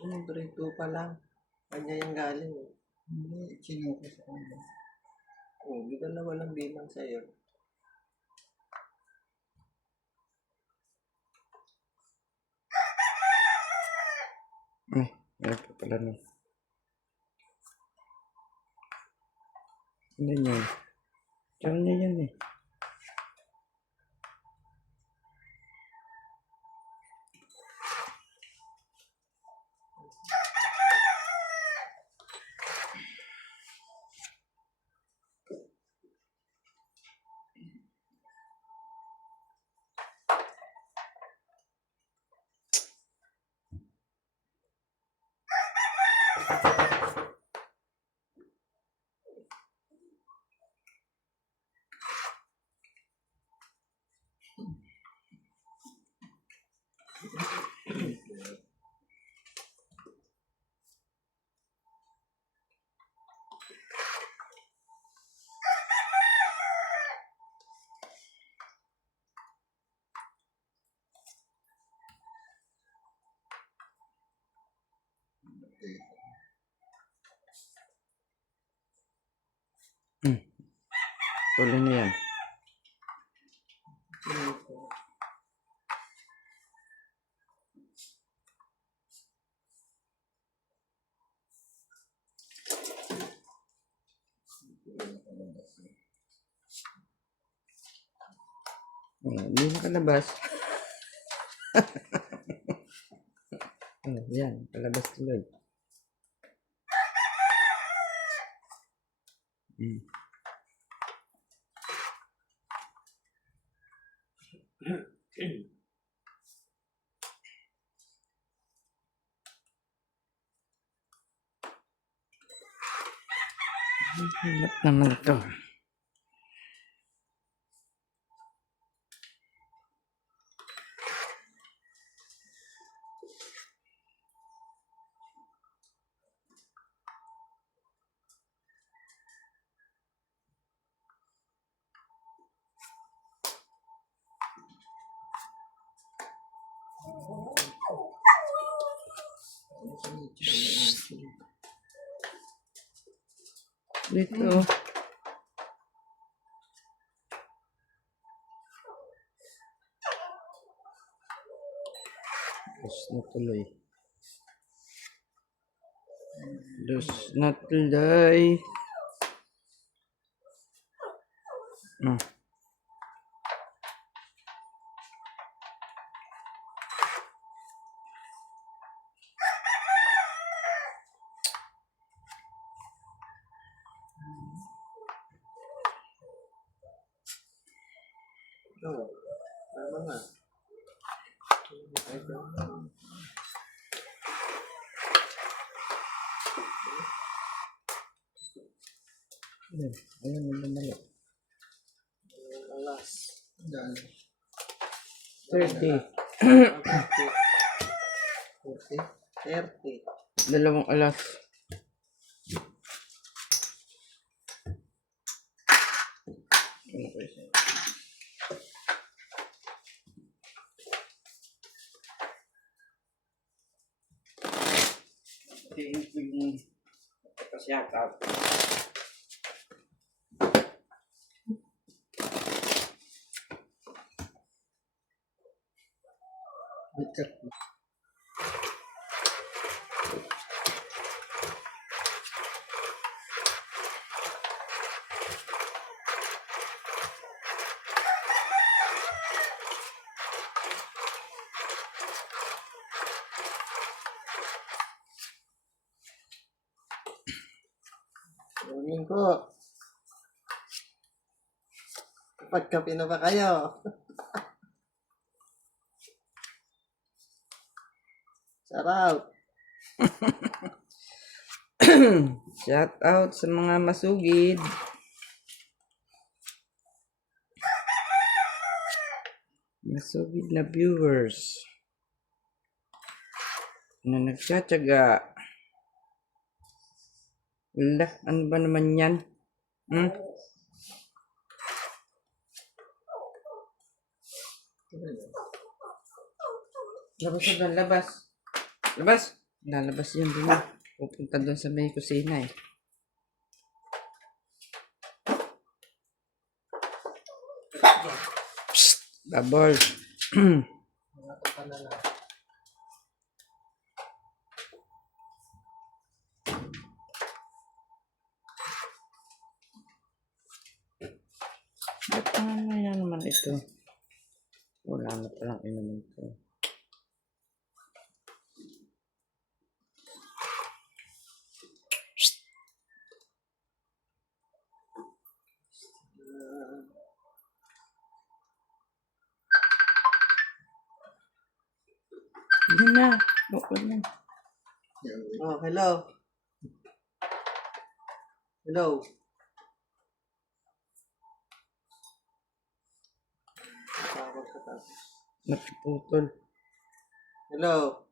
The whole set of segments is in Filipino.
Ano, 3-2 pa lang. Kanya yung galing. Hindi, chinuko sa kanya. Oh, di dalawa lang bilang sa'yo. Ay, meron pa pala no. Ano yan? Tsaka niya yan eh. Tuloy na yan. Hindi nakalabas. Yan, palabas tuloy. Hirap naman ito. Dito. Dos na tuloy. Dos na tuloy. Oo, tama nga. Ayan, mali. Alas. 30. 30. Dalawang alas. Ito yung pasyakap. Morning po. Nakapagkape na ba kayo? Sarap. Shout out sa mga masugid. Masugid na viewers. Na nagtsatsaga. Wala, ano ba naman yan? Labas na doon, labas. Labas. Lalabas yun doon. Pupunta doon sa may kusina eh. Psst, babol. Nakapagka na lang. Ba't ano yan naman ito? Wala na palang inumin ko. Hindi na. Bukod na. Oh, hello. Hello. Tawag ka tapos. Nakiputol. Hello.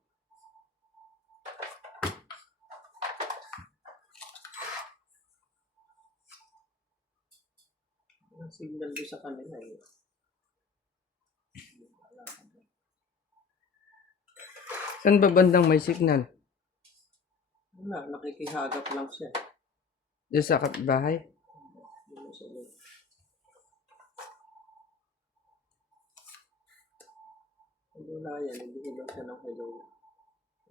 Ang signal doon sa kanila eh. Saan ba bandang may signal? Wala, nakikihagap lang siya. Diyan sa kapitbahay? Dito sa loob. Wala yan, hindi ko lang siya ng hello.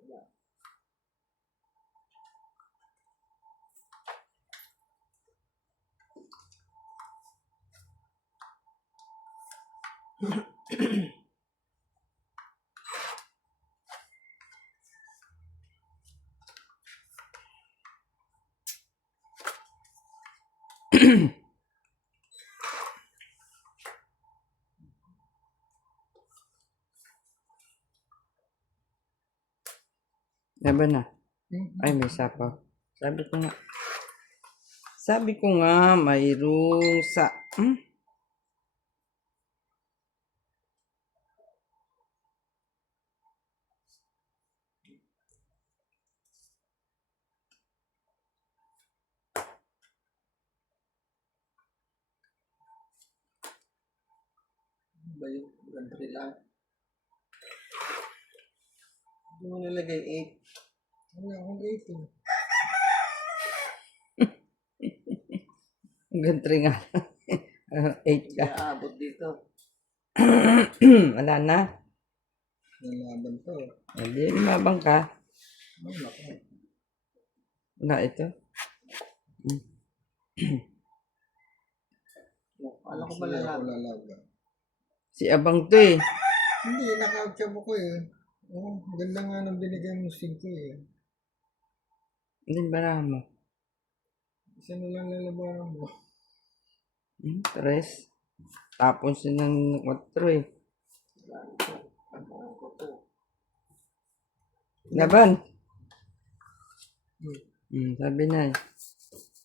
Wala. Laban na. Ay, may sapaw. Sabi ko nga. Sabi ko nga, mayroong sa... Ba yung gantry lang? Hindi mo nilagay 8. Wala akong 8 eh. Gantry nga. 8 ka. Aabot dito. Wala na. Nalaban to. Hindi, lumabang ka. Wala ko. Wala ito. Alam ko ba lalaban? Si Abang to eh. Hindi, naka-out ko eh. Oh, ganda nga nang binigay mo 5 eh. Hindi ba mo? Isa na lang lalabanan mo. 3. Tapos yun ng 4 eh. Laban. Sabi na eh.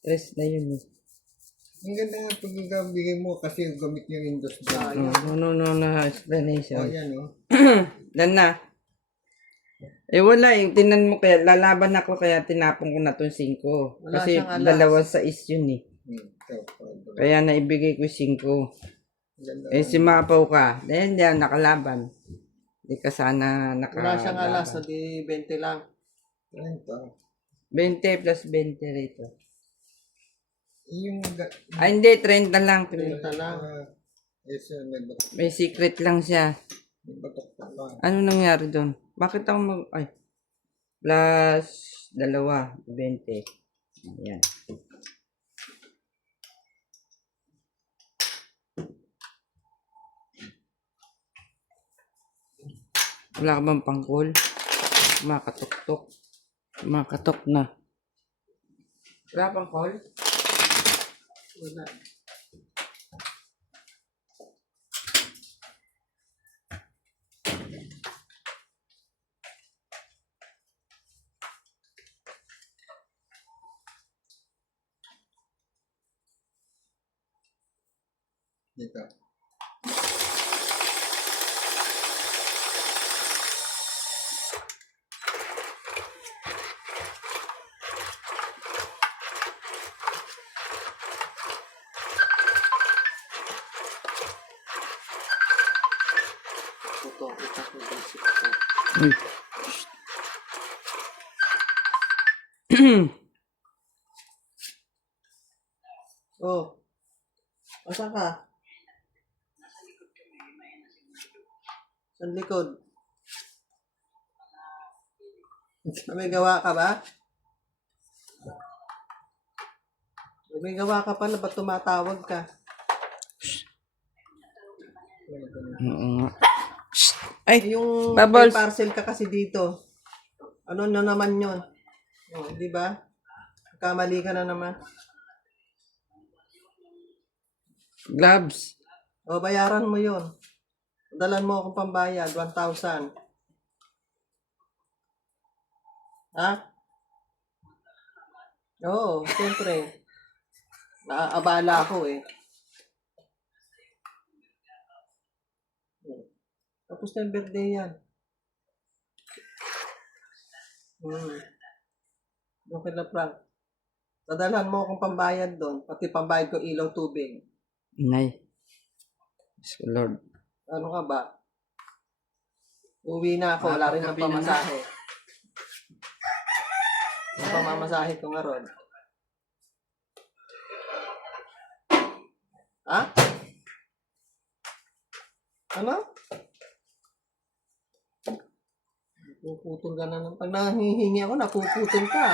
3 na yun eh. Ang ganda nga pagkakabigay mo kasi gamit yung Windows dyan. No, explanation. Oh, yan oh. Dan na. Eh wala eh. Tinan mo kaya, lalaban ako kaya tinapon ko na itong 5. Wala Kasi siyang alas. 2 sa is yun eh. Kaya naibigay ko 5. Ganda. Eh si Mapaw ka. Dahil hindi ako nakalaban. Hindi ka sana Wala siyang nakalaban. alas, hindi 20 lang. 30. 20 plus 20 rito. Yung Ay hindi, 30 lang. 30 lang. yes, may batok. May secret lang siya. May batok pa pa. Ano nangyari doon? Bakit ako mag... Ay. Plus 2. 20. Ayan. Wala ka bang pangkol? Makatok-tok. Makatok na. Wala pang call? Wala. Dito. Ito, kita ko basic ko. Uy. Oh, asa ka? Sa likod. May gawa ka ba? May gawa ka pala, ba't tumatawag ka? Oo nga. Ay, Yung Bubbles. may parcel ka kasi dito. Ano na naman yun? Oh, di ba? Kamali ka na naman. Gloves. O, bayaran mo yun. Dalan mo akong pambayad, 1,000. Ha? Oo, siyempre. Naaabala ako eh. Tapos na yung birthday yan. Okay na, Frank. Dadalhan mo akong pambayad doon. Pati pambayad ko ilaw tubig. Nay. Yes, Lord. Ano ka ba? Uwi na ako. Wala rin ng pamasahe. Ang pamamasahe ko nga ron. Ha? Ano? Napuputol ka na ng... Pag nahihingi ako, napuputol ka.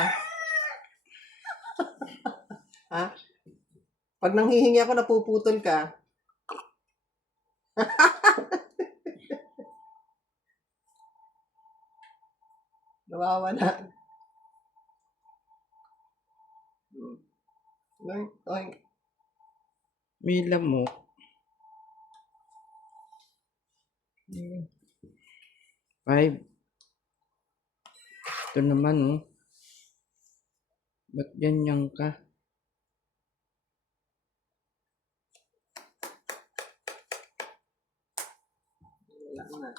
Ha? Pag nanghihingi ako, napuputol ka. Nawawala. Oy. May lamok. Five. Ito naman, oh. Ba't ganyan ka? Wala na.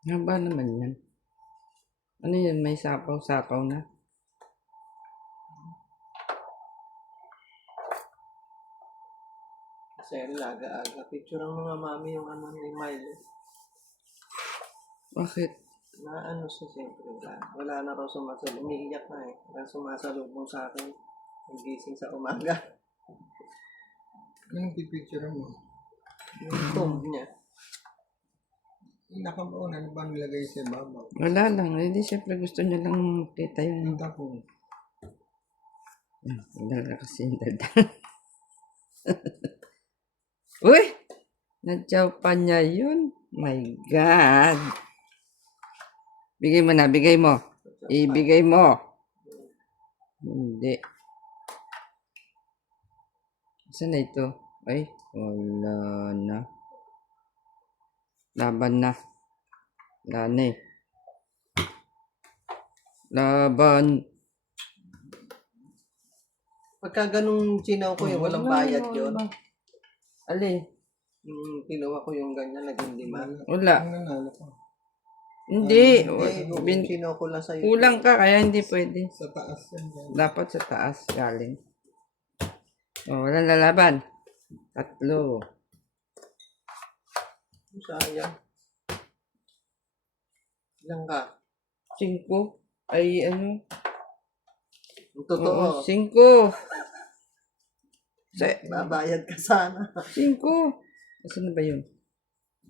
Nga ba naman yan? Ano yan? May sapaw-sapaw na? Kasi aga-aga. Picture ang mga mami yung ano ni Milo. Bakit? Na ano siya siyempre. Wala na raw sumasalubong. Umiiyak na eh. Wala sumasalubong sa akin. Nagising sa umaga. Anong pipicture mo? Yung tomb niya. Yung nakabaon, ano ba nilagay sa babaw? Wala lang. Hindi siyempre gusto niya lang makita yung... Yung tapong. Wala kasi yung dada. Uy! Nadyaw pa niya yun. My God. Bigay mo na. Bigay mo. Ibigay mo. Hindi. Saan na ito? Ay, wala na. Laban na. Wala na eh. Laban. Pagka ganung chinaw ko yung walang bayad yun. Alin? Yung kinuha ko yung ganyan, naging lima. Wala. Ang nanalo ko. Hindi. Hindi, chinaw ko lang sa'yo. Kulang ka kaya hindi pwede. Sa taas yan. Dapat sa taas galing. Oh, walang lalaban. 3. Sayang. Ilan ka? 5. Ay ano? Yung totoo. 5. Babayad ka sana. 5. Asan na ba yun?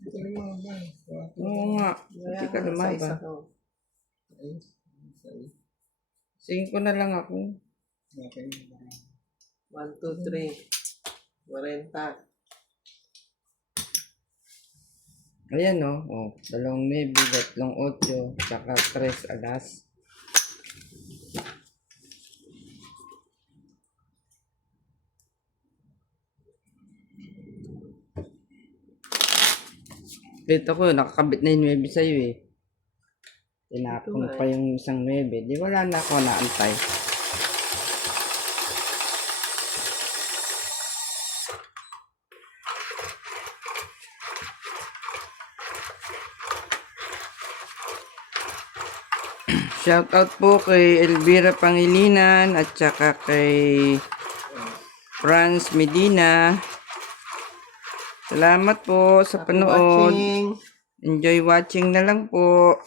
Ito yung mga ba? Oo nga. Hindi ka lumaban. 5 na lang ako. Okay. 1, 2, 3. 40. Ayan o. Oh. 2 maybe, 3 8, saka 3 alas. Dito ko, nakakabit na yung 9 sa'yo eh. Tinapon Ito nga pa yung isang 9. Di wala na ako naantay. Shoutout po kay Elvira Pangilinan at saka kay Franz Medina. Salamat po sa Happy panood. watching. Enjoy watching na lang po.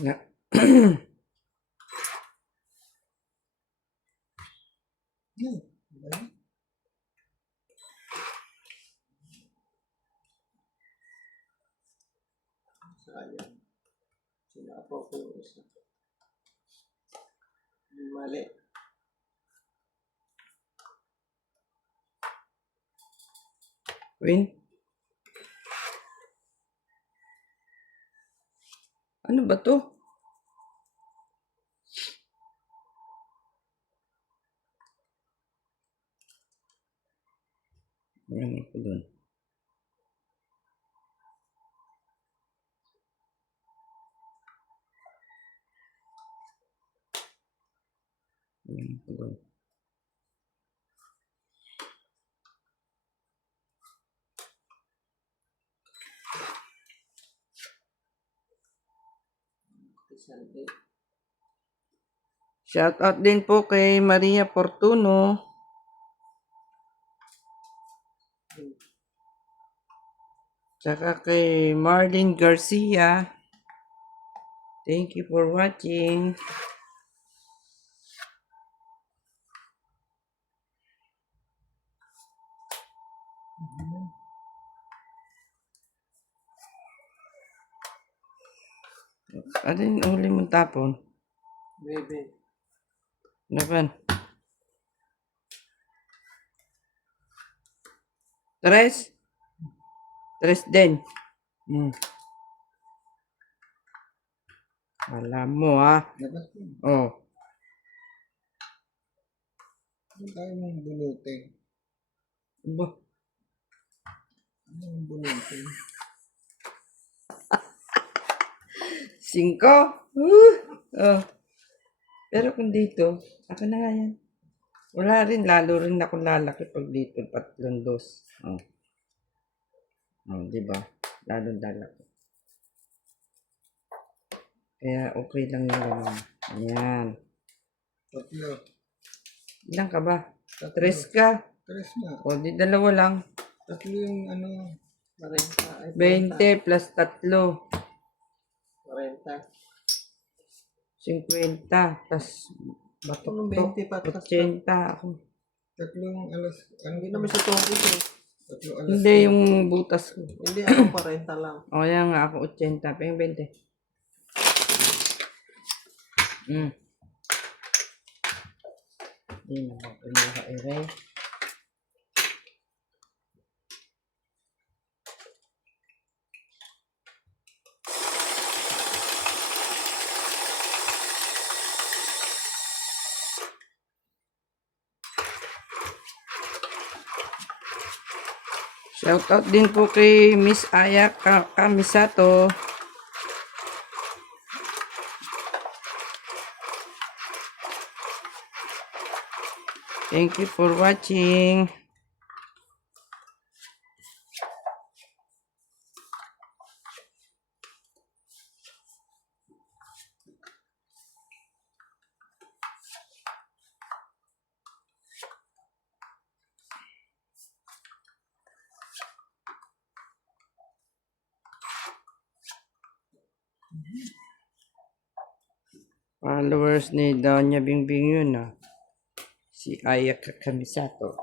Na. Sayang. Sinapaw ko yung isa. Mali. Win? Ano ba to? Ayan ako dun. Ayan ako dun. Isang Shoutout din po kay Maria Fortuno. Tsaka kay Marlene Garcia. Thank you for watching. Ano yung uli mong tapon? Bebe. Laban. Tres? Tres din. Alam mo ha. Labas mo. Oh. Ano tayo mong bunutin? Aba. Ano yung bunutin? 5. Oh. Pero kung dito, ako na nga yan. Wala rin, lalo rin ako lalaki pag dito, 3 dos. Oh. Oh, di ba? Lalo lalaki. Kaya okay lang yung ganun. Ayan. 3. Ilan ka ba? 3 3 ka. nga. O, di 2 lang. 3 yung ano. 40. 20 plus 3. 40. 50. Plus batok Anong to. 20 pa? 80 ako. 3 alas. Ano Hindi naman siya tungkol eh. Tatlo alas. Hindi yung butas ko. Hindi, ako 40 lang. O yan nga ako 80. Peng 20. Hindi na ako pinuha Shoutout din po kay Miss Aya Kamisato. Thank you for watching. Followers ni Donya Bingbing yun Si Aya Kamisato.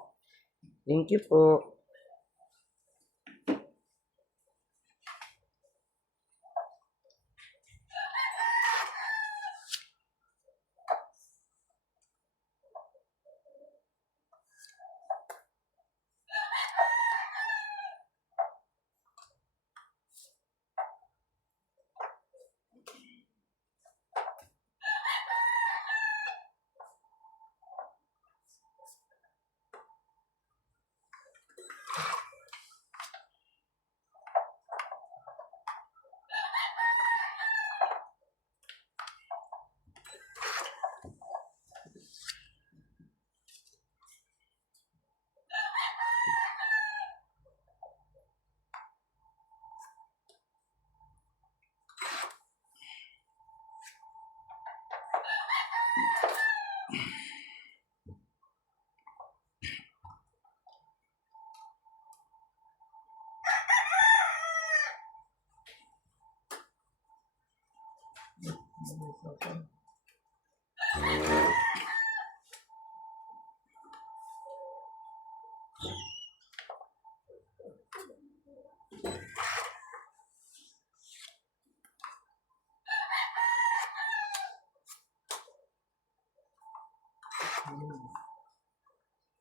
Thank you po.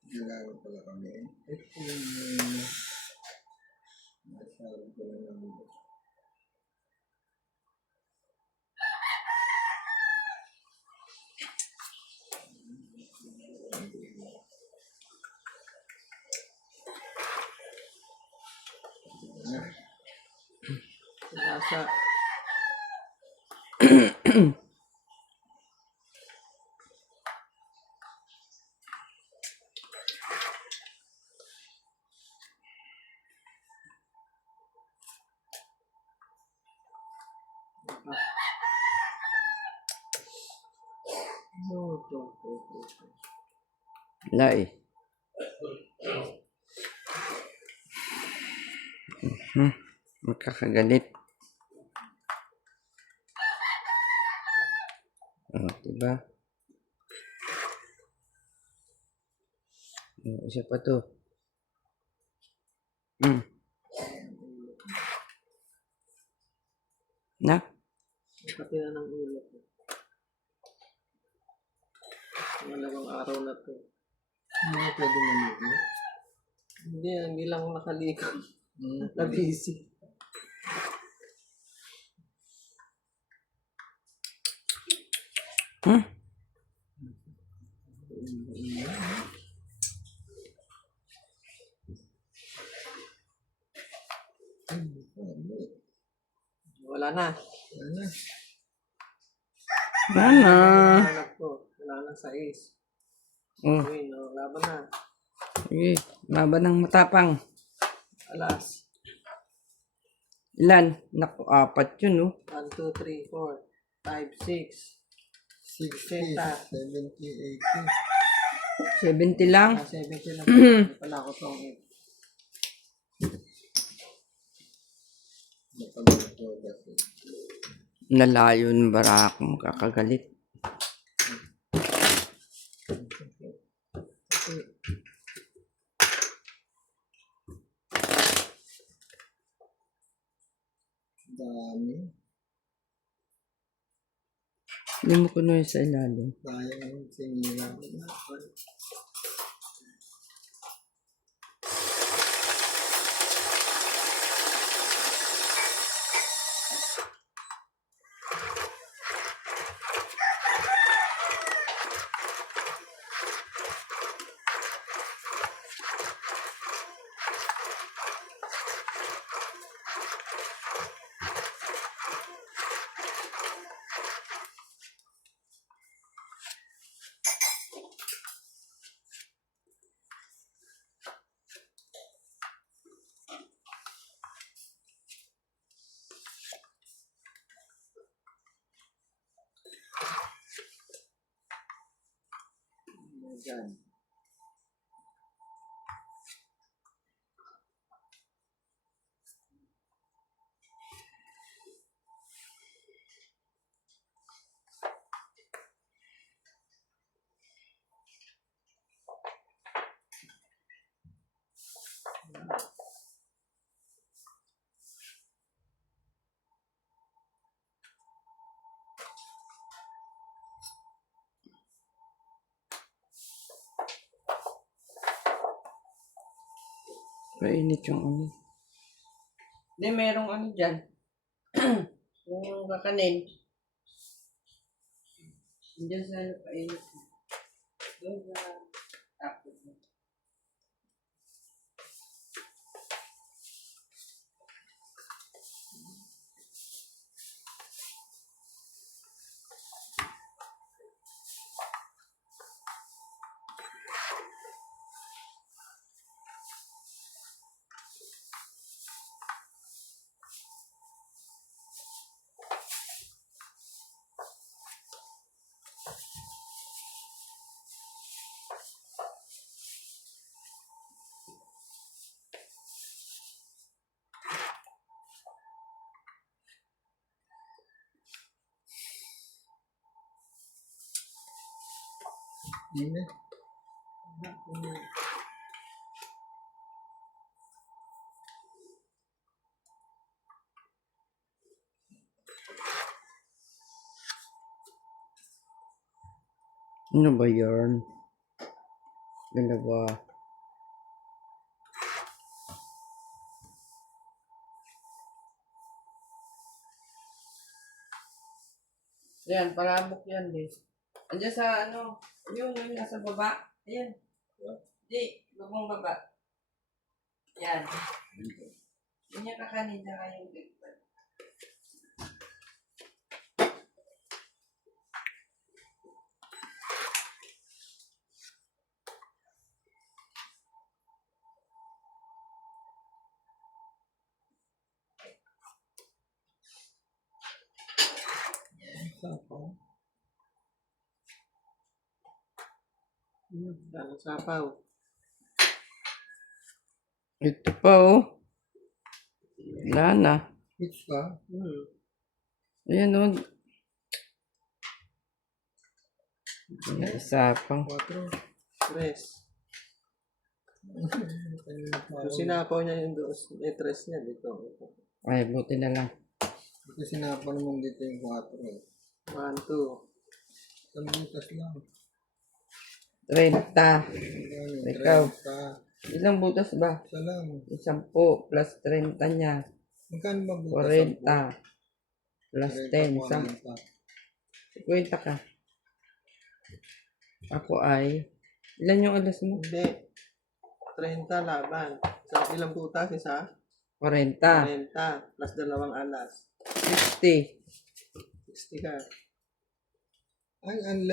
Galaw pala kami. Ito yung masabi ko lang naman. Nasa, Lai. Makakagalit. Diba? Isa pa to. Na? pati na ng ulo ko. Malawang araw na to. Hindi na pwede maligo. Hindi lang nakaligo. Na busy. Wala na. Ano? Mana? Hanap ko. Wala na sa ace. Oh, Uy, no, laban na. sige. Laban ng matapang. Alas. Ilan? Naku, 4 yun, 1, 2, 3, 4, 5, 6. 60, 70, 80. 70 lang. 70 lang. Hindi pala ako tong 8. Makabalito kasi. Nalayo ng barak mo, kakagalit. Hindi mo kuno sa ilalim. Sayang yung sinila. Yan. Mainit yung ano. Hindi, merong ano dyan. Yung kakanin. Diyan sa ano, painit. Doon sa tapos. Hindi. Ano ba yarn? Dalawa. Yan, palabok yan, din. Andiyan sa ano, yung nasa baba. Ayan. Di, lubong baba. Yan. Yan yung kakanin na kayong bigpan. Sapaw. Yan, sapaw. Ito pa oh. Wala na. Pitch ka? Ayan oh. Isa pang. 4. Tres. Yung sinapaw niya yung dos. May tres niya dito. Ay, buti na lang. Ito sinapa naman dito yung 4. 1, 2. Isang butas lang. 30. Ano, Ikaw. 30. Ilang butas ba? Isa lang. 10 plus 30 niya. Magkano ba butas? 40 plus 10. 50 ka. Ako ay, ilan yung alas mo? Hindi. 30 laban. Sa ilang butas? Isa? 40. 40. Plus 2 alas. 60. 60 ka. Ay, ano,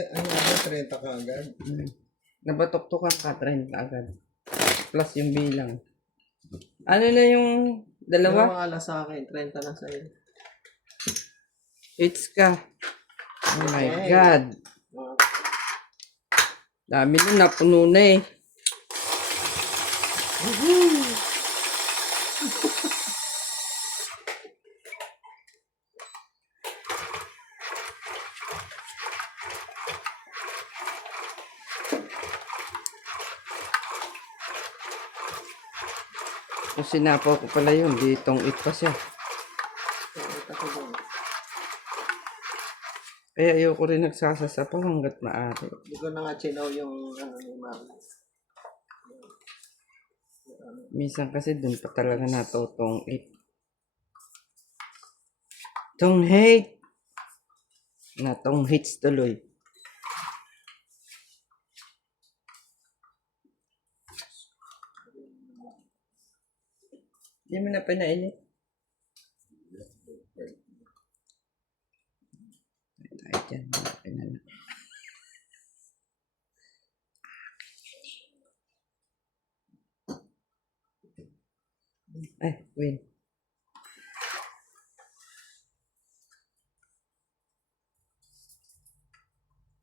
30 ka agad. Nabatok-tukan ka, 30 agad. Plus yung bilang. Ano na yung dalawa? 2 alas sa akin. 30 lang sa iyo. It's ka. Oh my Okay. God. Oh. Dami nun, napuno na eh. Kung sinapaw ko pala yun, ditong it pa siya. Ito ko doon. Kaya ayoko rin nagsasasapaw hanggat maaari. Hindi ko na nga chinaw yung ano ni mama. Minsan kasi dun pa talaga natutong it. Tong hate! Natong hits tuloy. Hindi mo na pinainit. Tayo dyan, malaki na lang. Ay, win.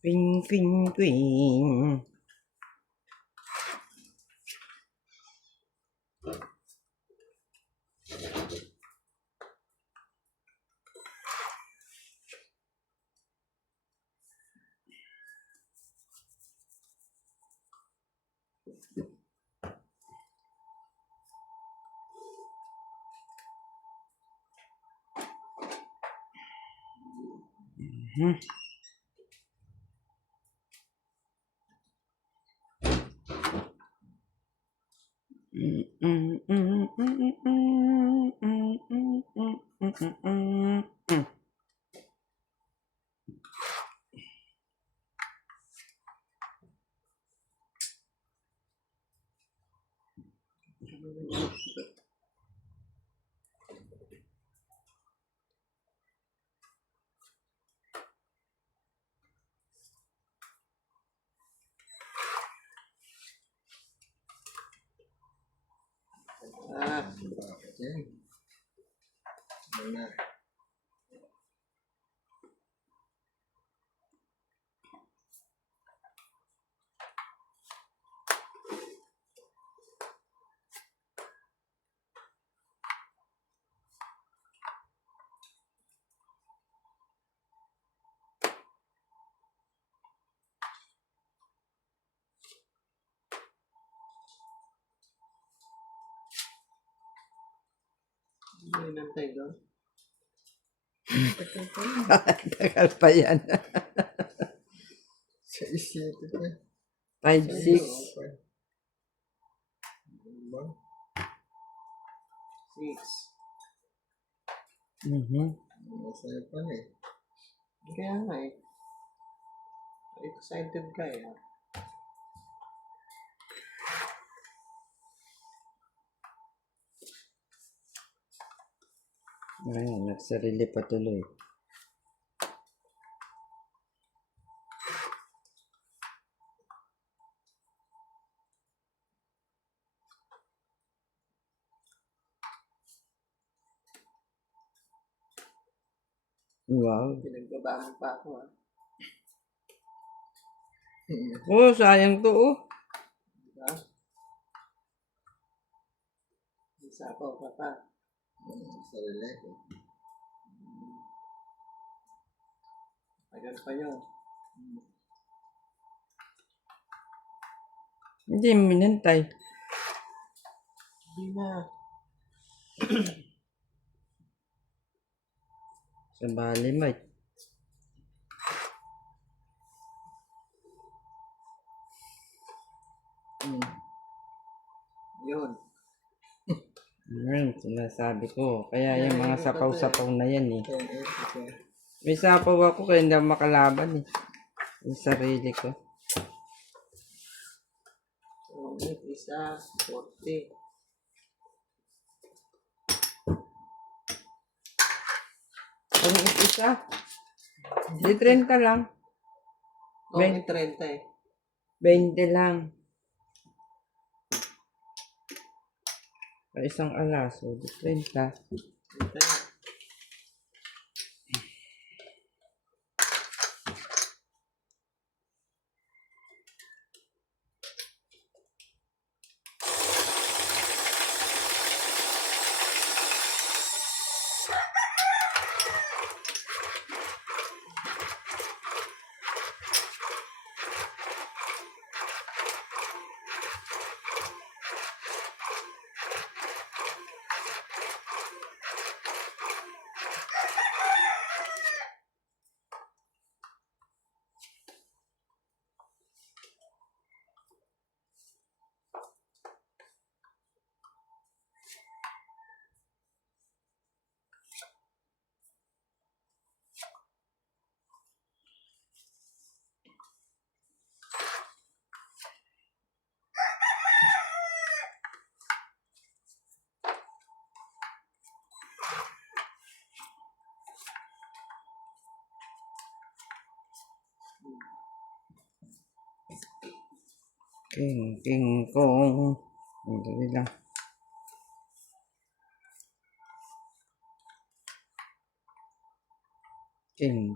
Queen, queen, queen. Hmm. Ah, Bakit yan? Ano na? hindi nantay doon. Tagal pa yan. Sa isipin ko. 5-6. Diba? 6. Masaya pa na eh. Kaya nga eh. Excited ka eh. Ayan, nagsarili pa tuloy. Wow. Pinagbabangon pa ako ah. Oh, sayang to oh. Diba? Isa ako pa pa. Sarili ko. Tagal pa yun. Hindi minantay. Hindi na. Sa bali, Mike. Yun. Sinasabi ko. Kaya yung mga sapaw-sapaw na yan eh. 10-8 isa. May sapaw ako kaya hindi ako makalaban eh. Yung sarili ko. Ulit, isa, 40. Ang isa. Di 30 lang. May 30 eh. 20 lang. Sa isang alaso, di 30. 30. King Kong. Dali lang. King.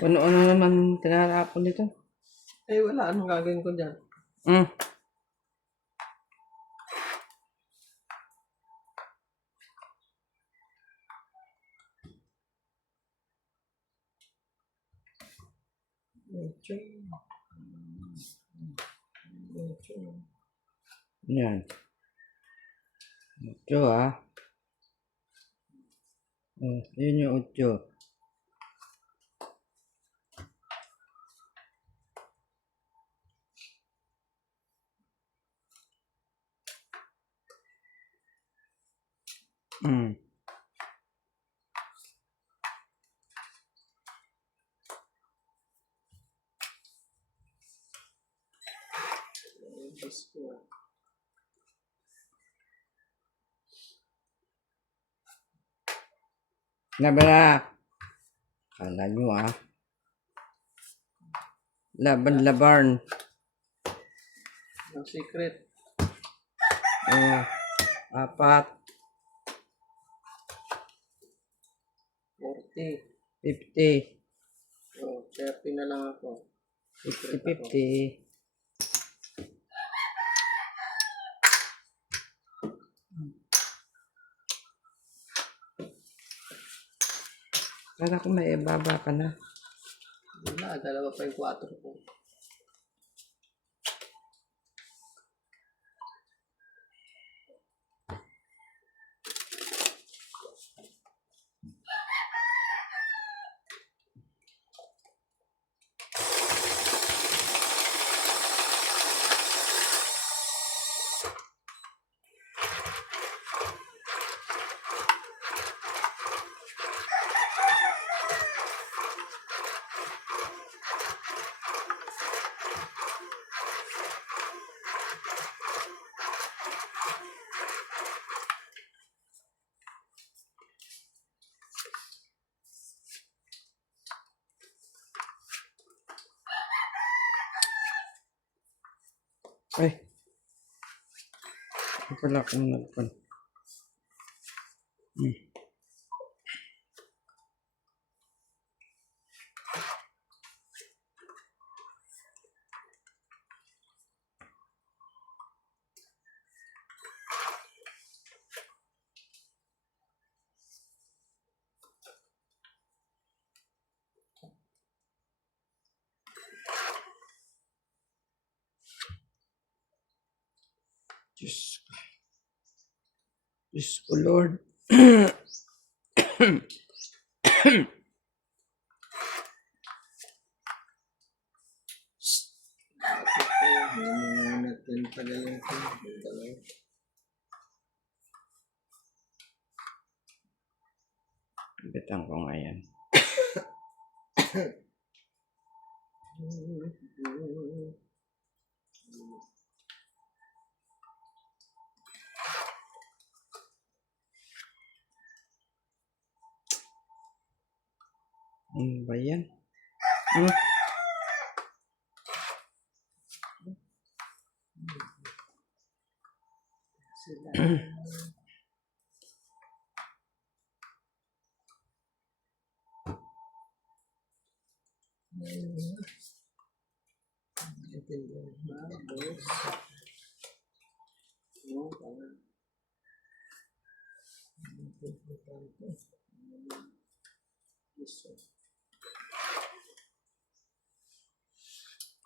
Ano naman tinarapon nito? Eh, wala. Anong gagawin ko dyan? Hmm. Yan. Ocho ah. Oh, yun yung ocho. Hmm. Diyos ko. Laban. Kala nyo ah. Laban. Ang secret. Oh, apat. 40. 50. Oh, 30 na lang ako. 50. Kala ko may ibaba ka na. Wala, dalawa pa yung 4 ko. Ay. Ito pala akong nagpan. Diyos ko. Diyos ko, Lord. Namungunat din pala yung dalawa. Bitan ko nga yan. Ano ba yan? Ano? Sila. Tapos, tama. Gusto.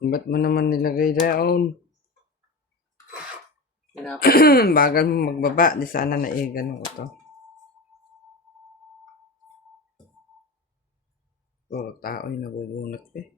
Ba't mo naman nilagay doon? Bagal mo magbaba. Di sana na ganun ko to. Puro tao yung nabubunot eh.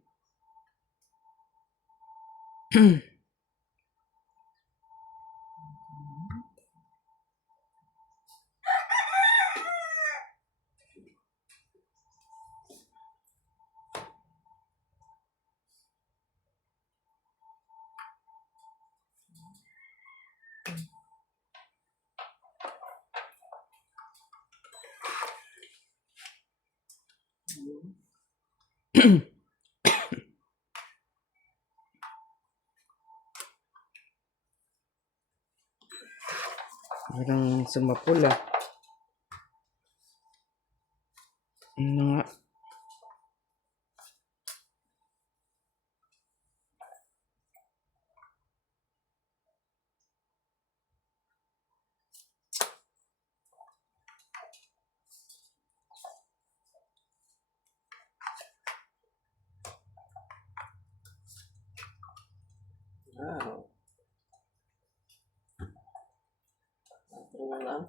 Parang sumapula. Ano nga? Wow. Ito na lang.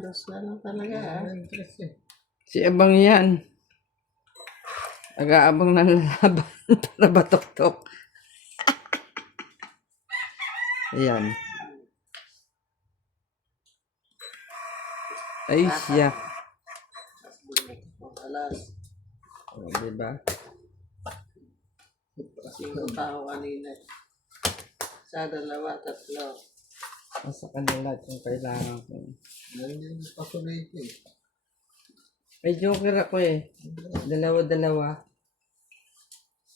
Dos na lang talaga. Interest eh. Si Abang yan. Aga-abang ng lalaban para batok-tok. Ayan. Ay siya. Alas. O, diba? Sino tao kanina. Sa dalawa, tatlo. Nasa kanila kung kailangan ko. Yan yung patuloy ko eh. May joker ako eh. Dalawa-dalawa.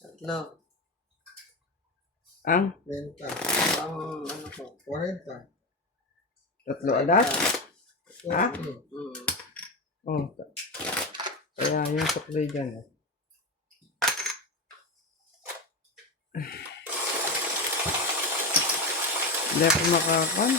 Tatlo. Ang? Renta. Ang ano ko. 40. Tatlo alas? Ha? Oh. Kaya yung supply dyan eh. Hindi ako makakan.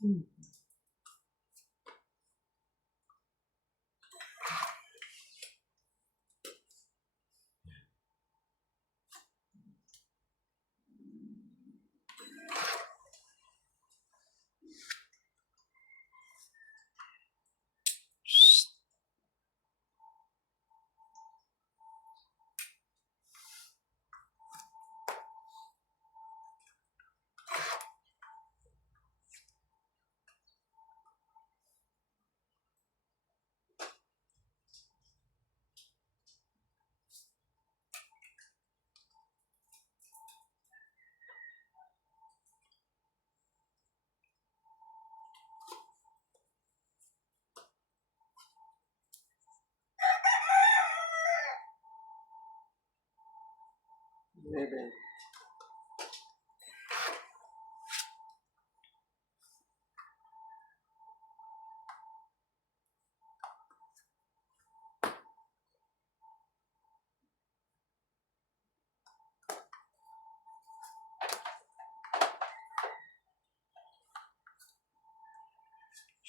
11.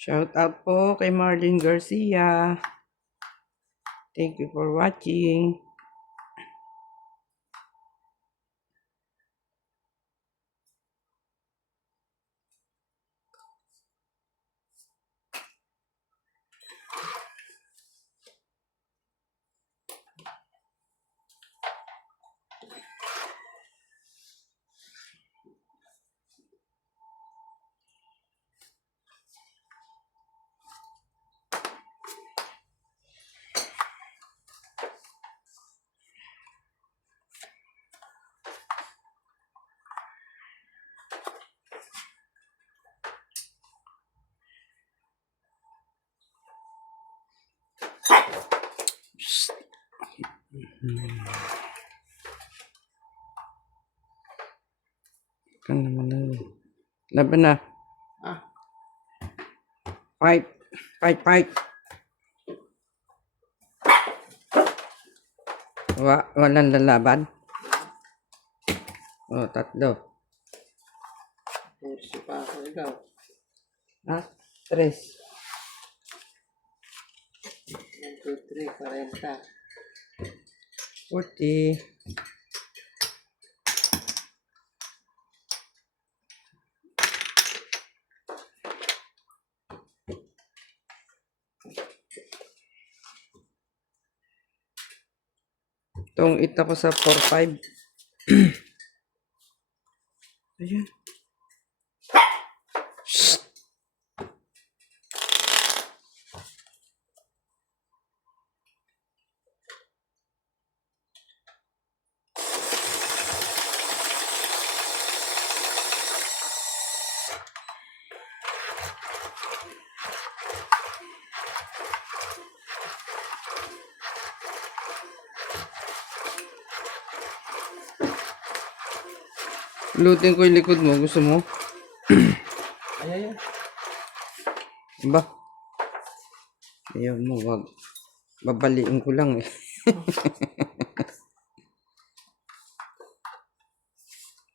Shout out po kay Marlene Garcia. Thank you for watching. Kan naman na. Laban na. Ah, Fight. Fight, fight. Walang lalaban. Oh, tatlo. kursi pa ako. Ikaw. Ah, 3. 1, 2, 3, 40. 40. Tungit ako sa 4-5. Ayan. Lutin ko yung likod mo. Gusto mo? Ay, ay, ay. Ba? Ayaw mo. Wag. Babaliin ko lang eh.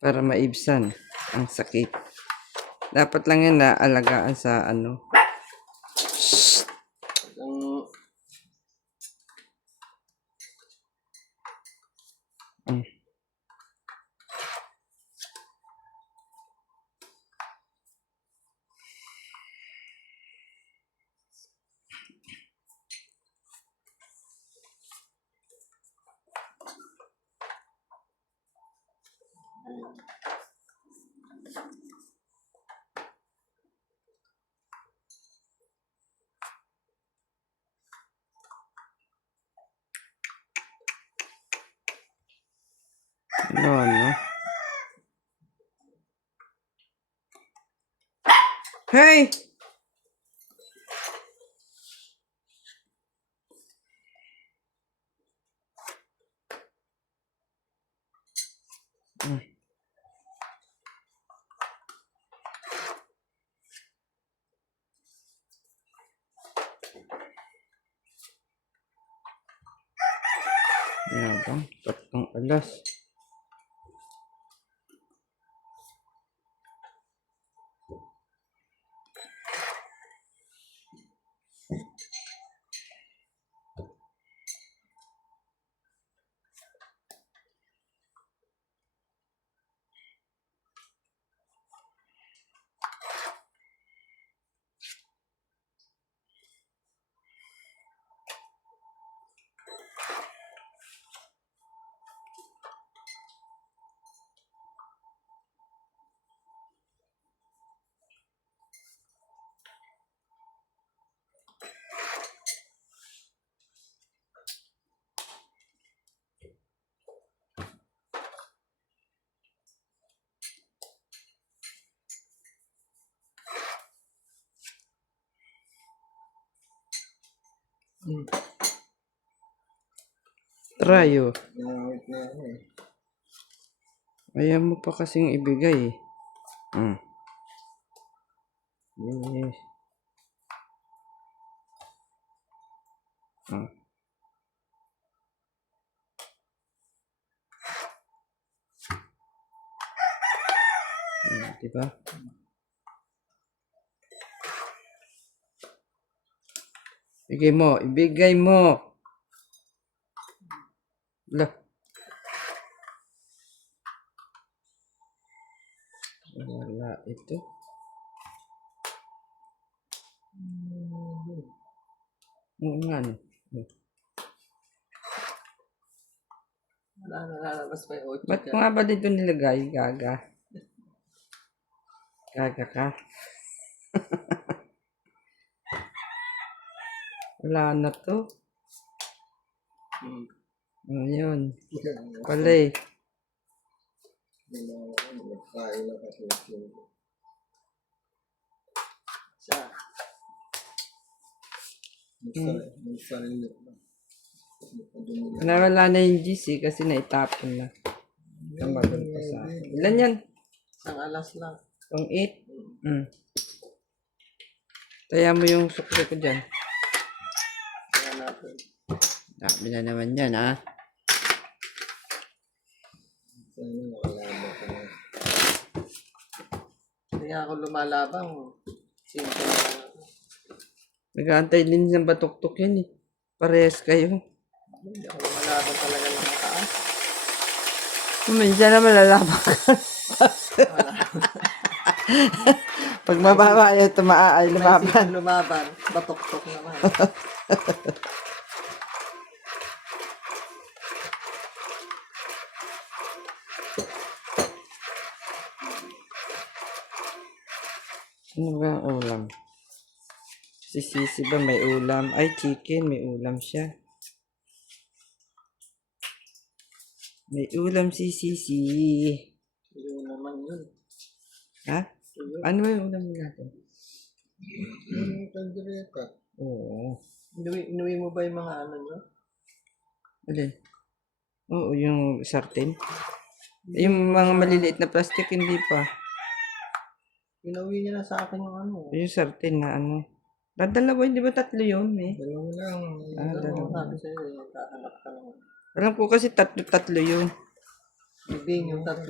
Para maibsan ang sakit. Dapat lang yan na alagaan sa ano. Ang No. Hey! Ano ba? Tatlong alas. Hmm. Try, oh. Nangawit na ako eh. Ayaw mo pa kasing ibigay, eh. Yes. Diba? Ibigay mo. Lah. Wala ito. Oo nga, no. Wala na lalabas pa yung 8 Ba't mo dyan. nga ba dito nilagay, Gaga? Gaga ka? Wala na to. Ayun. Pala eh. Nagkain na kasi. Siya. Magsarili na. Nawala na yung GC kasi naitapon na. Tamagal pa sa akin. Ilan yan? Isang alas lang. Pang 8? Taya mo yung sukli ko dyan. Kaya natin. Dami na naman yan, ha? Sana nakalaba ka na. Hindi nga ako lumalabang. Simple lang ako. Nag-aantay din ng batuktok yan, eh. Parehas kayo. Hindi ako lumalabang talaga ng mataas. Minsan na malalaban ka. Pag mababa ay ay May lumaban. sipag lumaban. Batok-tok naman. Ano ba ang ulam? Si Sisi ba may ulam? Ay, chicken. May ulam siya. May ulam si Sisi. Yun naman yun. Ha? Ano ba yung ulam natin? Yung kaldereta. Oo. Inuwi mo ba yung mga ano nyo? Alin? Oo, yung sartén. Yung mga maliliit na plastic, hindi pa. Inuwi niya na sa akin yung ano. Yung sartén na ano. Dalawa, hindi ba 3 yun, eh? Dalawa lang. Ano sabi sa'yo, magkahanap ka naman. Alam ko kasi 3 yun. Hindi yung 3.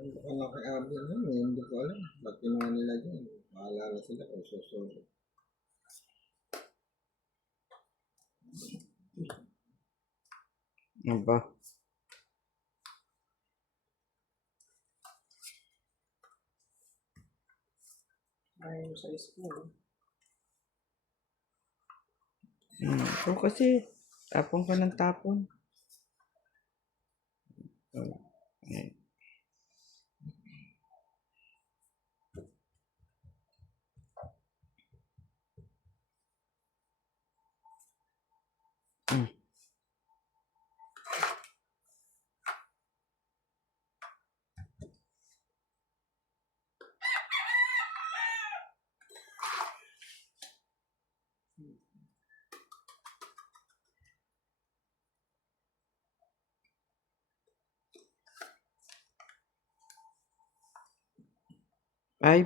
Ano kay Abby na yun? Hindi ko alam. Ba't kinuha nila dyan? Bahala na sila kung susunod. Ano ba? Ay, sa school. Ito kasi, tapon ka ng tapon. Ayan. Ay,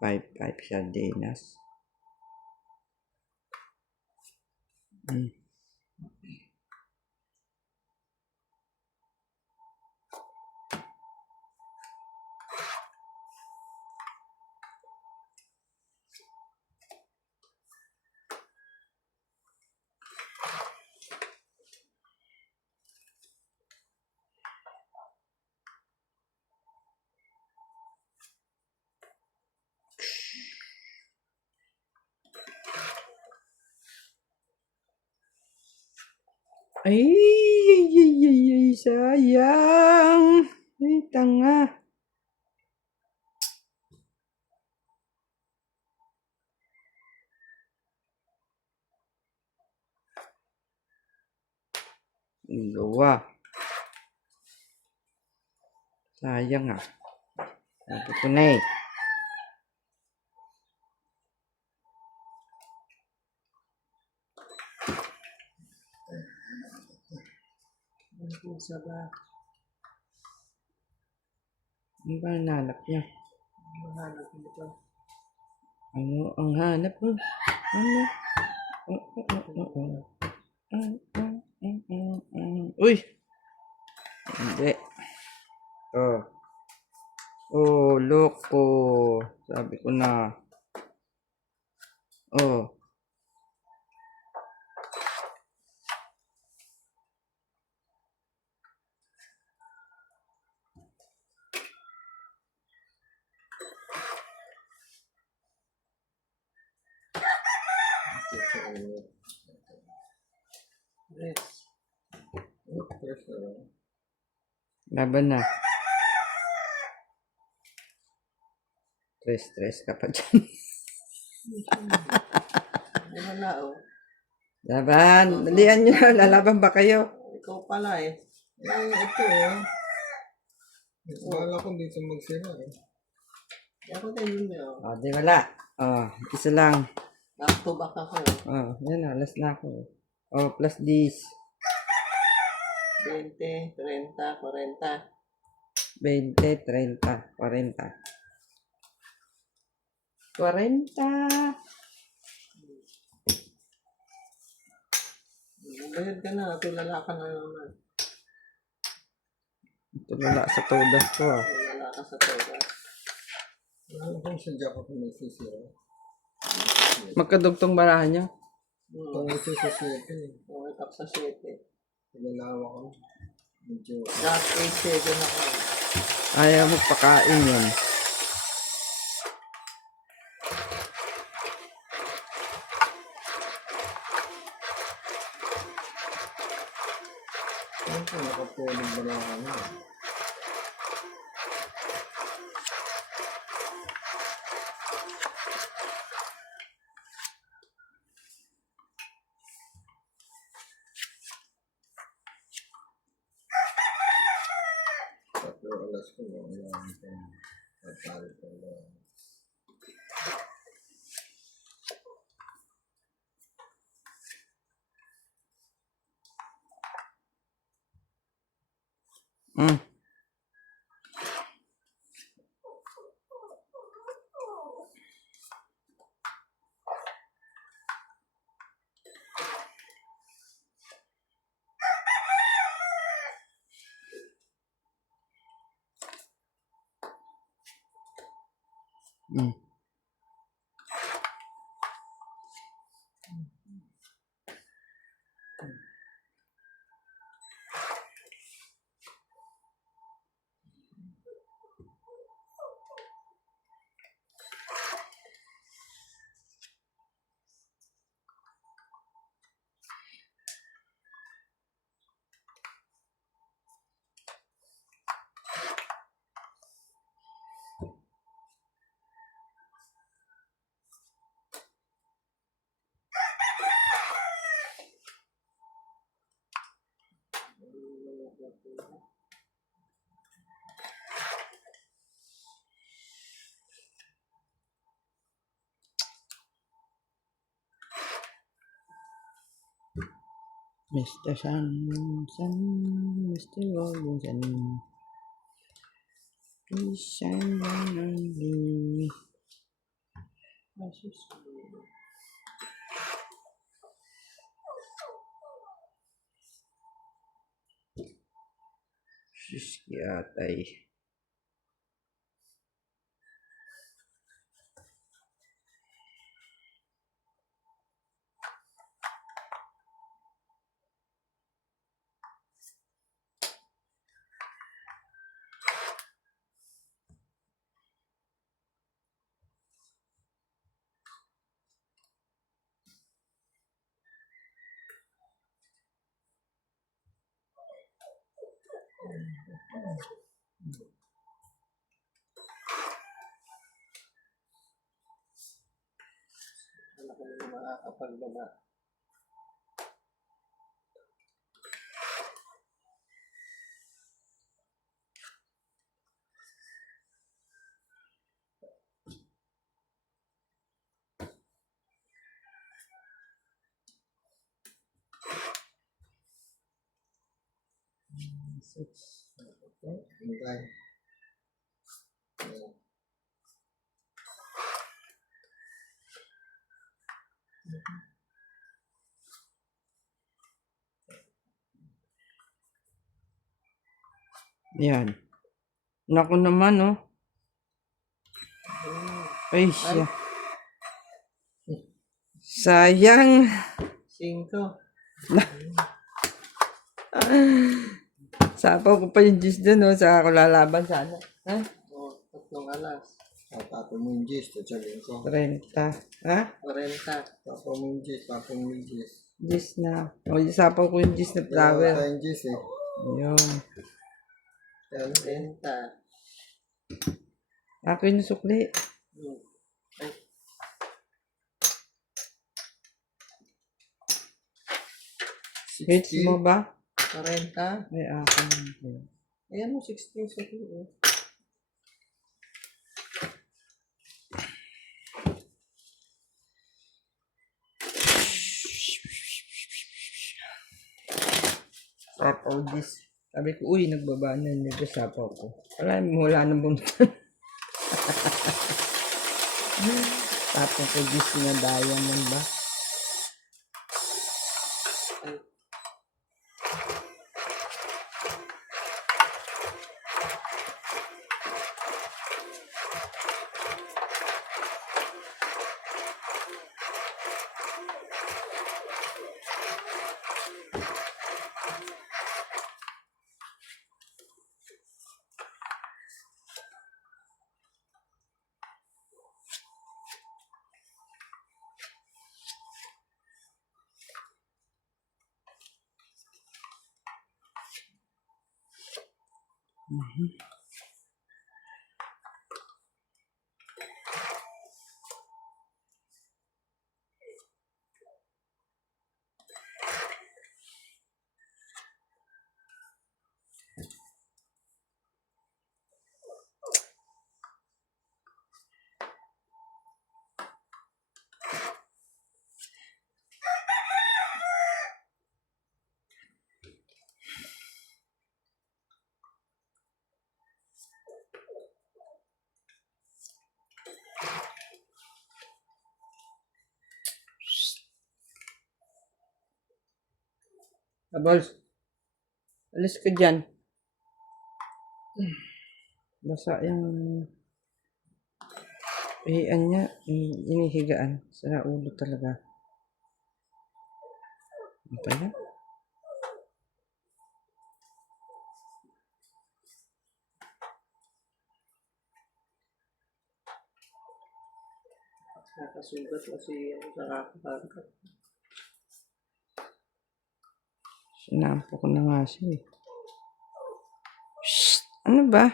5 sardinas. Ay, sayang. Ay, tanga. Gawa. Sayang ah. Sabi ko na eh. Ang pusa ba? Ano ba ang hanap niya? Mahanap nito. Ano ang hanap mo? Ano? Uy! Hindi. Oh. Oh, loko. Sabi ko na. Oh. Yes. Fresh na lang. Laban na. Stress ka pa dyan. Wala oh. Laban. Dalian nyo. Lalaban ba kayo? Ikaw pala eh. Ito Bala ko dito magsira eh. Ako din yun eh oh. Oh, di wala. Oh, isa lang. Back to back ako eh. Oh, yan na. Last na ako. Oh, plus this. 20, 30, 40. 20, 30, 40. 40. Bayad ka na. Tulala ka na naman. Tulala sa todas ko ah. Tulala ka sa toga. Ano kung sadya ko kung nagsisira? Magkadugtong barahan nyo? Kung ito sa 7 eh. Pumitak sa 7. Nagalawa ko. Medyo Last 8, 7 ako. Ayaw magpakain yun. ano po nakapulog ba na kami? Tatlo alas ko na. Wala akong tatalo ko na. Mm. Mm. Mr. Sun, Mr. Robinson. Please shine down on me. Sus, yatay. Wala ko na makakapagbaba. Hintay. Ayan. Yan. Naku naman, oh. Ay, siya. Sayang. 5. Sapaw ko pa yung juice dun, oh. Saka ako lalaban sana. Ha? O, 3 alas. Tapon mo yung gis, tatsaling ko. 30. Ha? 40. Tapon mo yung gis, tapon mo yung gis. Juice na. O, sapaw ko yung juice na Dalawa flower. tayong gis eh. Yun. Yan. 30. Ako yung sukli. Ay, 'Hits mo ba? 40. Ay, ako. Ayan mo, 16 sa tulo. Sapaw juice. Sabi ko, uy, nagbaba na yun dito sapaw ko. Wala nang bunutan. Sapaw ko juice na diamond ba? Abols, alis ka dyan. Basa yung ihian niya, inihigaan. Sa ulo talaga. Ano pa yan? Nakasugat kasi ako sa kakakarkat. Sinampo ko na nga siya eh. Shh! Ano ba?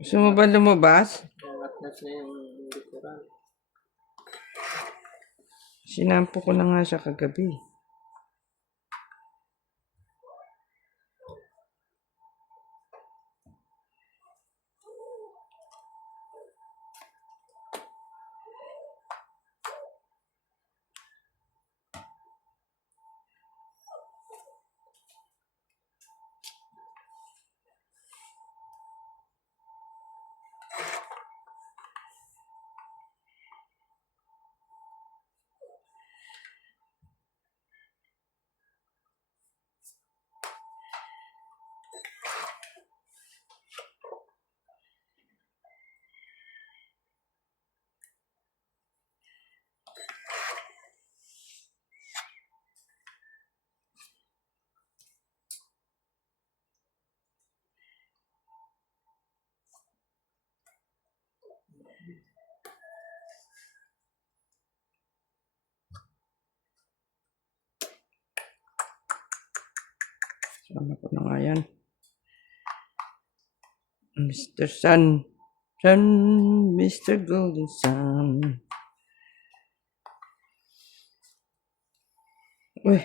Gusto mo ba lumabas? Nangat-ngat na yung likuran. Sinampo ko na nga siya kagabi. Sama ko na nga yan. Mr. Sun. Sun, Mr. Golden Sun. Uy.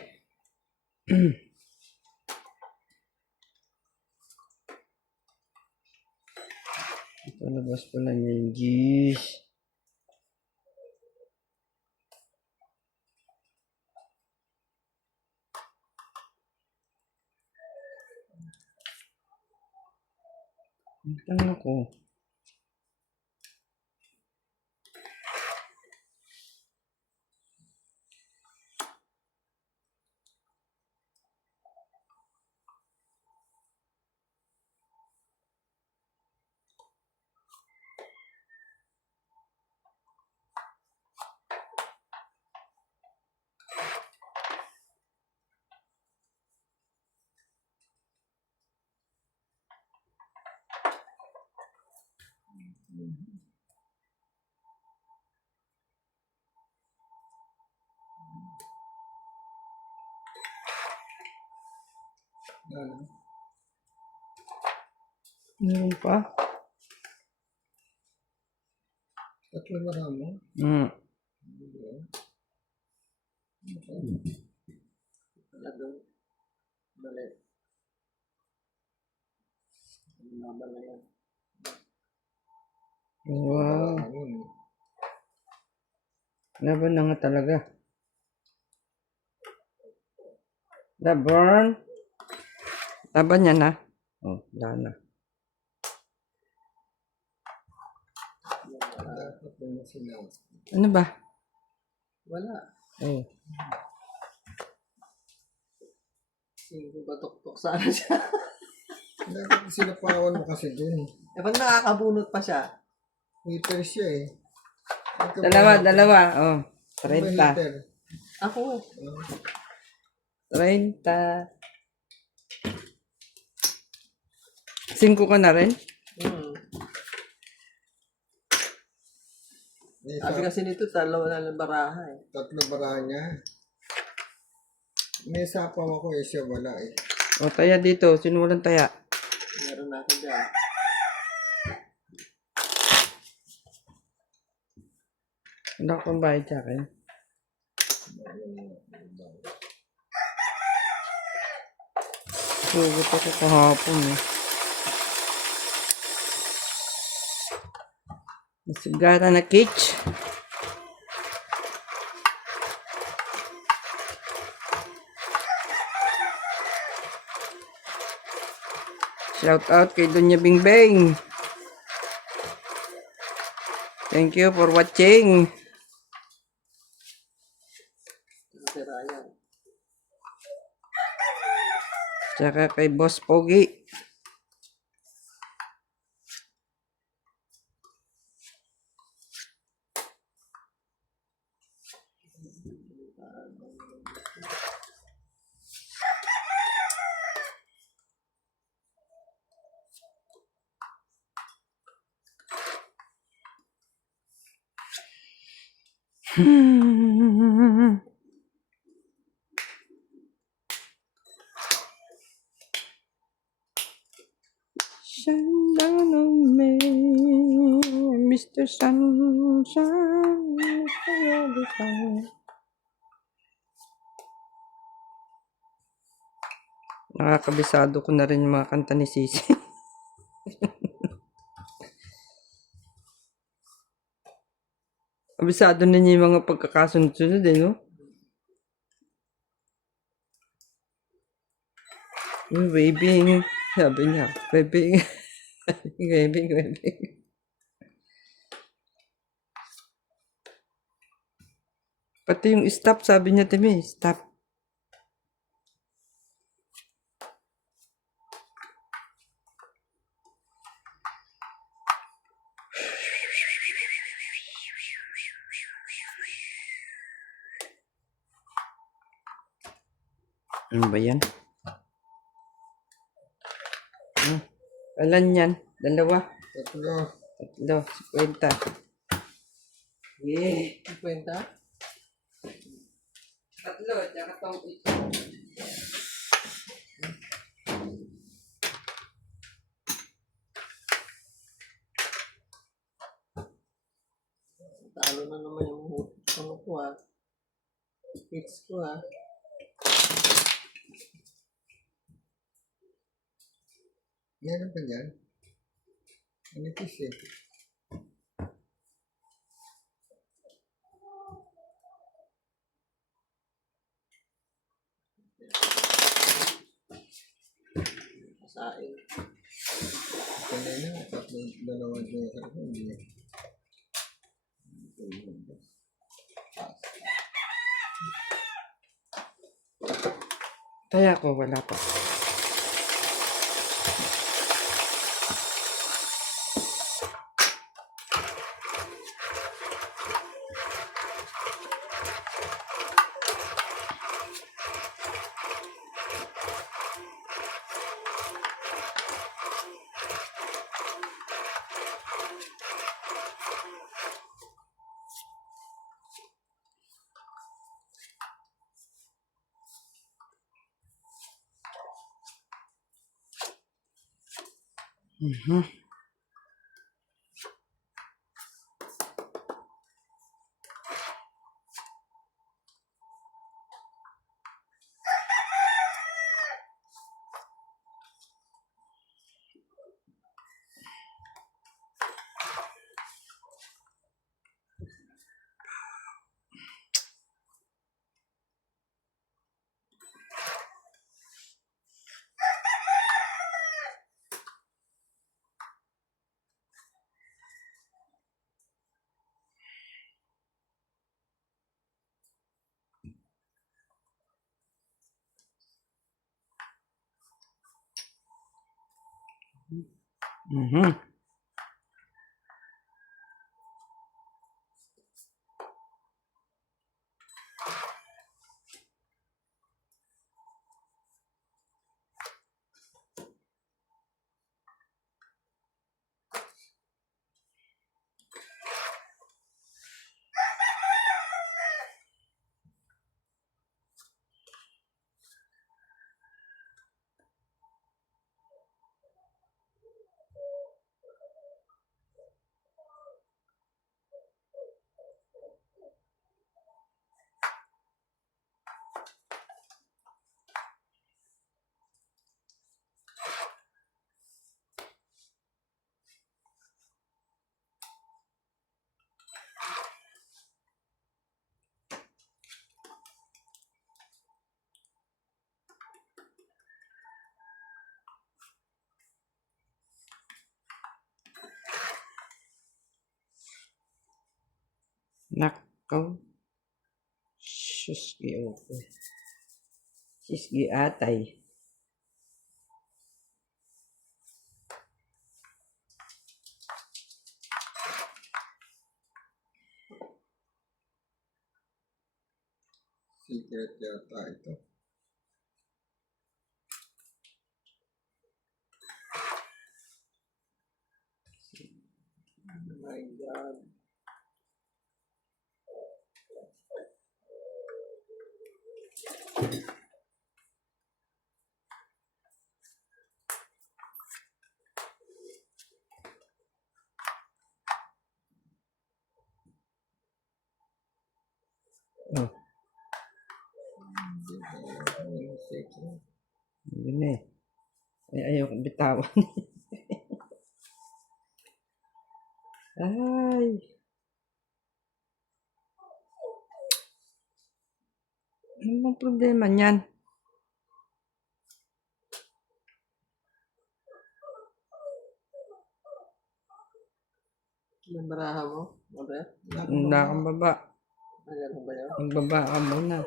Ito labas pala niya yung gis. Ano? Meron pa? Tatlo marami. Hmm. Wala doon. Bali. Ang laban na yan. Wow. Ano? Laban na nga talaga. Laban. Laban niya na. Oh, wala na. Dapat na sila. Ano ba? Wala. Oh. Sige, batok-tok sana siya. Dapat sinapawan mo kasi dun. Eh, pag nakakabunot pa siya, Hitter siya eh. Dalawa. Oh. Ano 30. ba hitter? ako, 30. 5 ka na rin? May sabi kasi nito, dalawa na lang baraha eh. tatlo baraha niya. May sapaw ako eh, siya wala eh. O, taya dito. Sino walang taya? Meron na ako dyan. Wala akong bayad sa akin. Sugot ako kahapon eh. Nasugata na kitch. Shout out kay Dunya Bingbing. Thank you for watching. Sira yan. Tsaka kay Boss Pogi. Shine down on me, Mr. Sunshine, Mr. Everything. Nakakabisado ko na rin yung mga kanta ni Sisi. Kabisado na niya yung mga pagkakasunod-sunod eh, no? Waving. Sabi niya, waving. waving. Pati yung stop, sabi niya, Timi, stop. Ano ba yan? Alan yan? Dalawa. Tatlo. 50. Yeah. Kwenta? Tatlo, tsaka tong ito. Talo na naman yung ano ko ha. Hits ko ha. Meron pa dyan? Anipis eh. Masain. Kanina, tatlo, dalawang joker ko. Hindi. Kaya ko, wala pa. Mhm. Mhm. Nako. Sus, okay. Sisgi atay. Secret yata ito. Oh my God. Oh, Hindi ko alam yung secret. yun na eh. Ay, ayaw kong bitawan. Ay. Ano bang problema niyan? Yung baraha mo? Mabe? Wala kang baba. Ah, ganun ba yun? Magbaba ka muna.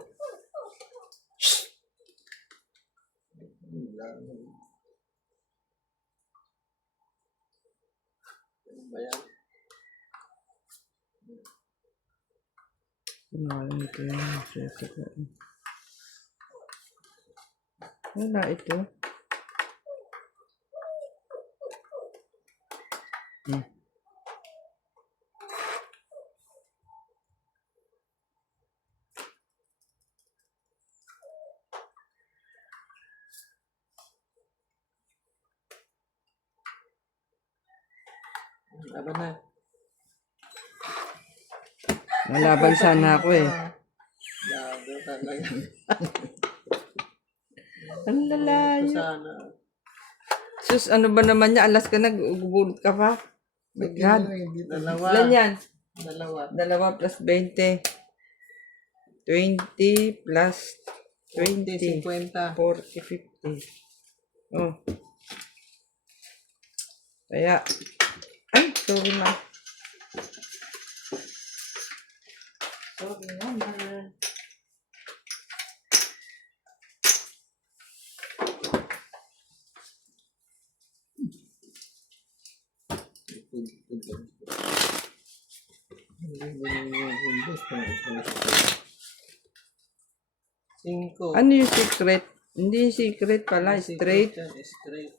Wala. Ganun ba yan? Kumain ito yung siyete ko. Wala ito. Hmm. Laban na. Nalaban sana ako eh. Labo talaga. Ang Ito lalayo. sana. Sus, ano ba naman niya? Alas ka na, gubulot ka pa. My God. Dalawa. Ilan yan? Dalawa. Dalawa plus 20. 20 plus 20. 50. 40, 50. Oh. Kaya, ay, sorry ma. Sorry naman. Cinco. Ano yung secret? Hindi yung secret pala, Yung straight. secret yan, straight.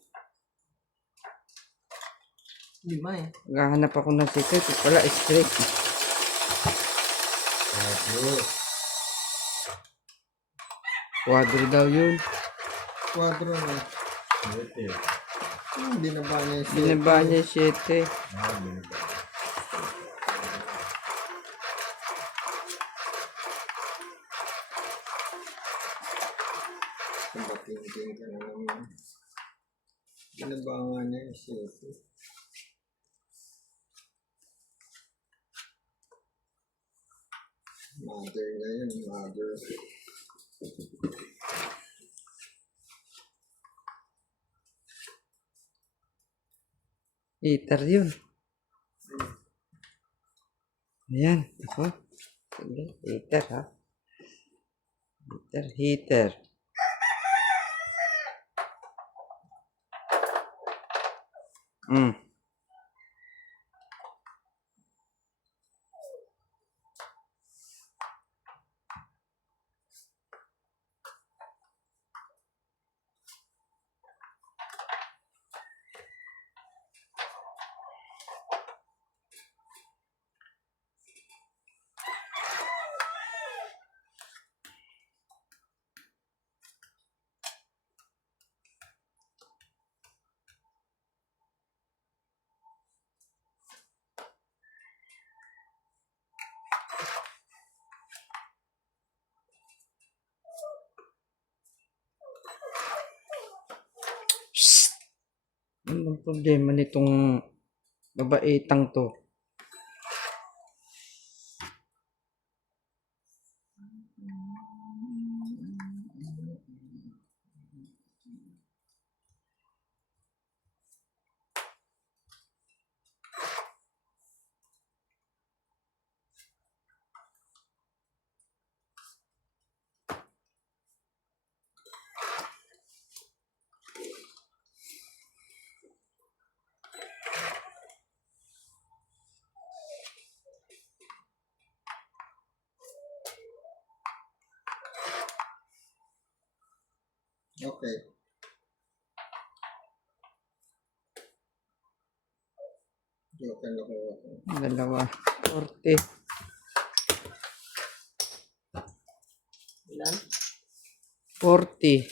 5 eh. Naghahanap ako ng secret. Ito pala, straight. Quadro daw yun. Quadro na. Binaba niya yung Binaba niya 7. Kumbating-ting ka na naman. Binaba nga niya yung 7. Mother na yun, mother. Heater yun. Ayan. Ako. Sige. Heater ha. Heater. Hmm. Ano ang problema nitong babaitang to? Okay. Joke na ko ako. Dalawa. 40. Ilan? 40.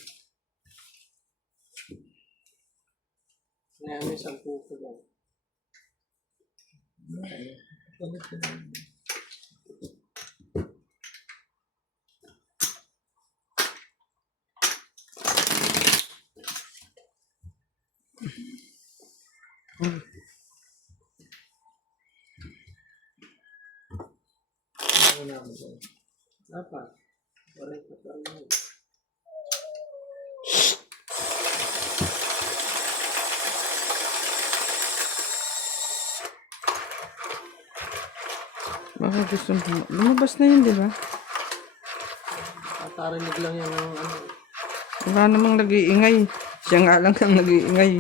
Ngayon may 10 ko lang. Bakit ka na? Ano na ako dyan? Dapat. Wala ka pa lang. Baka gusto mo. Lumabas na yun, di ba? Tatarinig lang yan ng ano. Wala namang nag-iingay. Siya nga lang ang nag-iingay.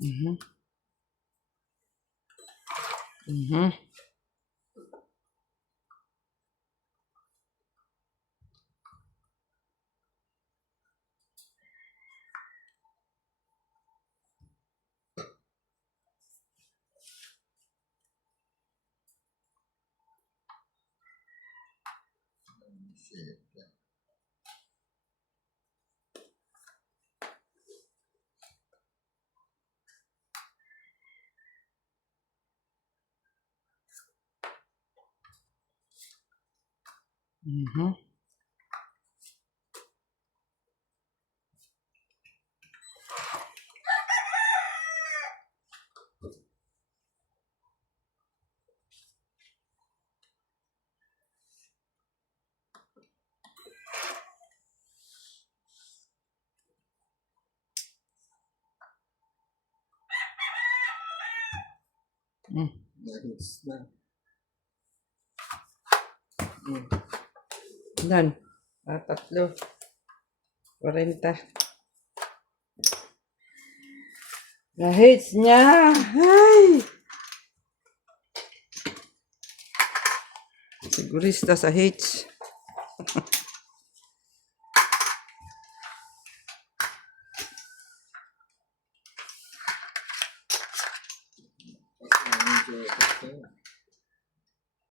Mhm. Mhm. Shit. Mhm. Mm. Nahits na. Ilan? Tatlo. 40. Na-hits niya. Ay! Sigurista sa hits.